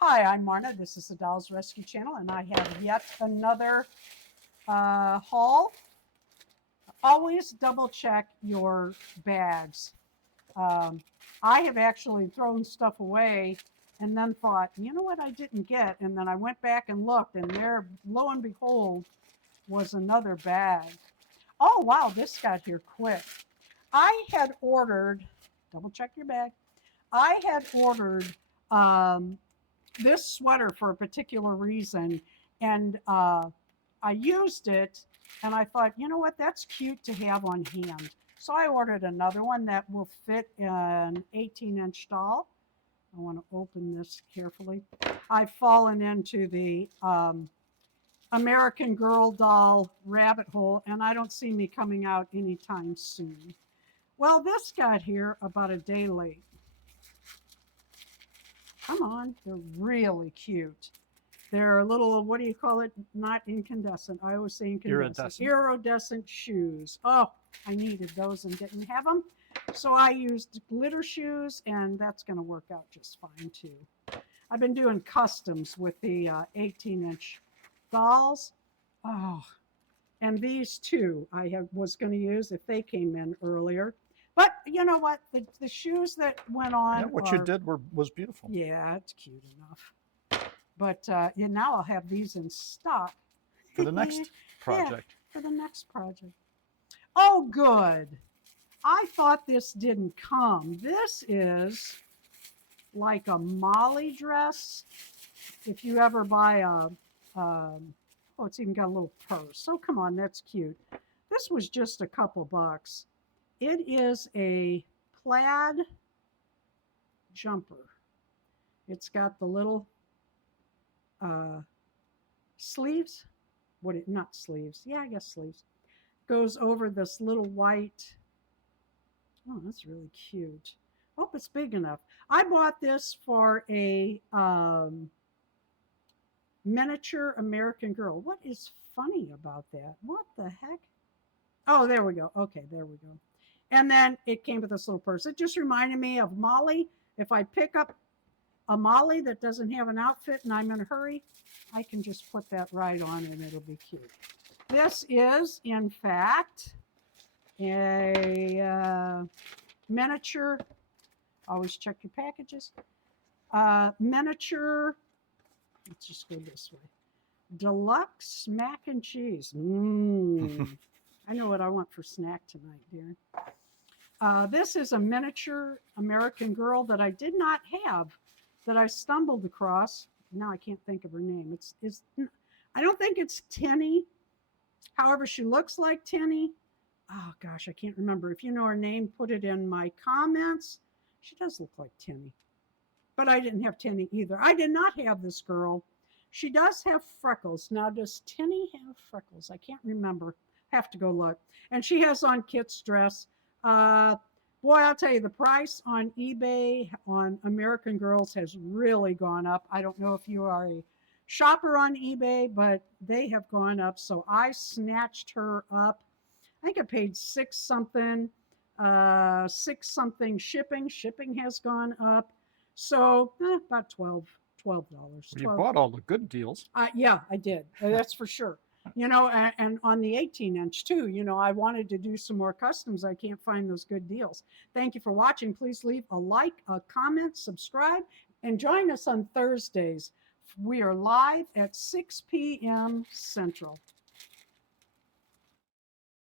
Hi, I'm Marna. This is the Dolls Rescue Channel, and I have yet another haul. Always double check your bags. Um, I have actually thrown stuff away and then thought, you know what I didn't get? And then I went back and looked, and there, lo and behold, was another bag. Oh, wow, this got here quick. I had ordered, double check your bag. I had ordered this sweater for a particular reason, and I used it, and I thought, you know what, that's cute to have on hand. So I ordered another one that will fit an 18-inch doll. I want to open this carefully. I've fallen into the American Girl doll rabbit hole, and I don't see me coming out anytime soon. Well, this got here about a day late. Come on, they're really cute. They're a little, what do you call it? Not incandescent. I always say incandescent. Iridescent shoes. Oh, I needed those and didn't have them. So I used glitter shoes, and that's going to work out just fine too. I've been doing customs with the 18-inch dolls. Oh, and these two I was going to use if they came in earlier. But you know what? The shoes that went on. Yeah, what you did was beautiful. Yeah, it's cute enough. But yeah, now I'll have these in stock. For the next project. Yeah, for the next project. Oh, good. I thought this didn't come. This is like a Molly dress. If you ever buy oh, it's even got a little purse. Oh, come on, that's cute. This was just a couple bucks. It is a plaid jumper. It's got the little sleeves. Not sleeves. Yeah, I guess sleeves. Goes over this little white. Oh, that's really cute. Hope it's big enough. I bought this for a miniature American Girl. What is funny about that? What the heck? Oh, there we go. Okay, there we go. And then it came with this little purse. It just reminded me of Molly. If I pick up a Molly that doesn't have an outfit and I'm in a hurry, I can just put that right on and it'll be cute. This is, in fact, a miniature, always check your packages, miniature, let's just go this way, deluxe mac and cheese. I know what I want for snack tonight, dear. This is a miniature American Girl that I did not have, that I stumbled across. Now I can't think of her name. I don't think it's Tenney. However, she looks like Tenney. Oh gosh, I can't remember. If you know her name, put it in my comments. She does look like Tenney. But I didn't have Tenney either. I did not have this girl. She does have freckles. Now, does Tenney have freckles? I can't remember. Have to go look. And she has on Kit's dress. Boy, I'll tell you, the price on eBay on American Girls has really gone up. I don't know if you are a shopper on eBay, but they have gone up. So I snatched her up. I think I paid $6 something shipping. Shipping has gone up. So about $12. You bought all the good deals. Yeah, I did. That's for sure. You know, and on the 18-inch too, you know, I wanted to do some more customs. I can't find those good deals. Thank you for watching. Please leave a like, a comment, subscribe, and join us on Thursdays. We are live at 6 p.m. Central.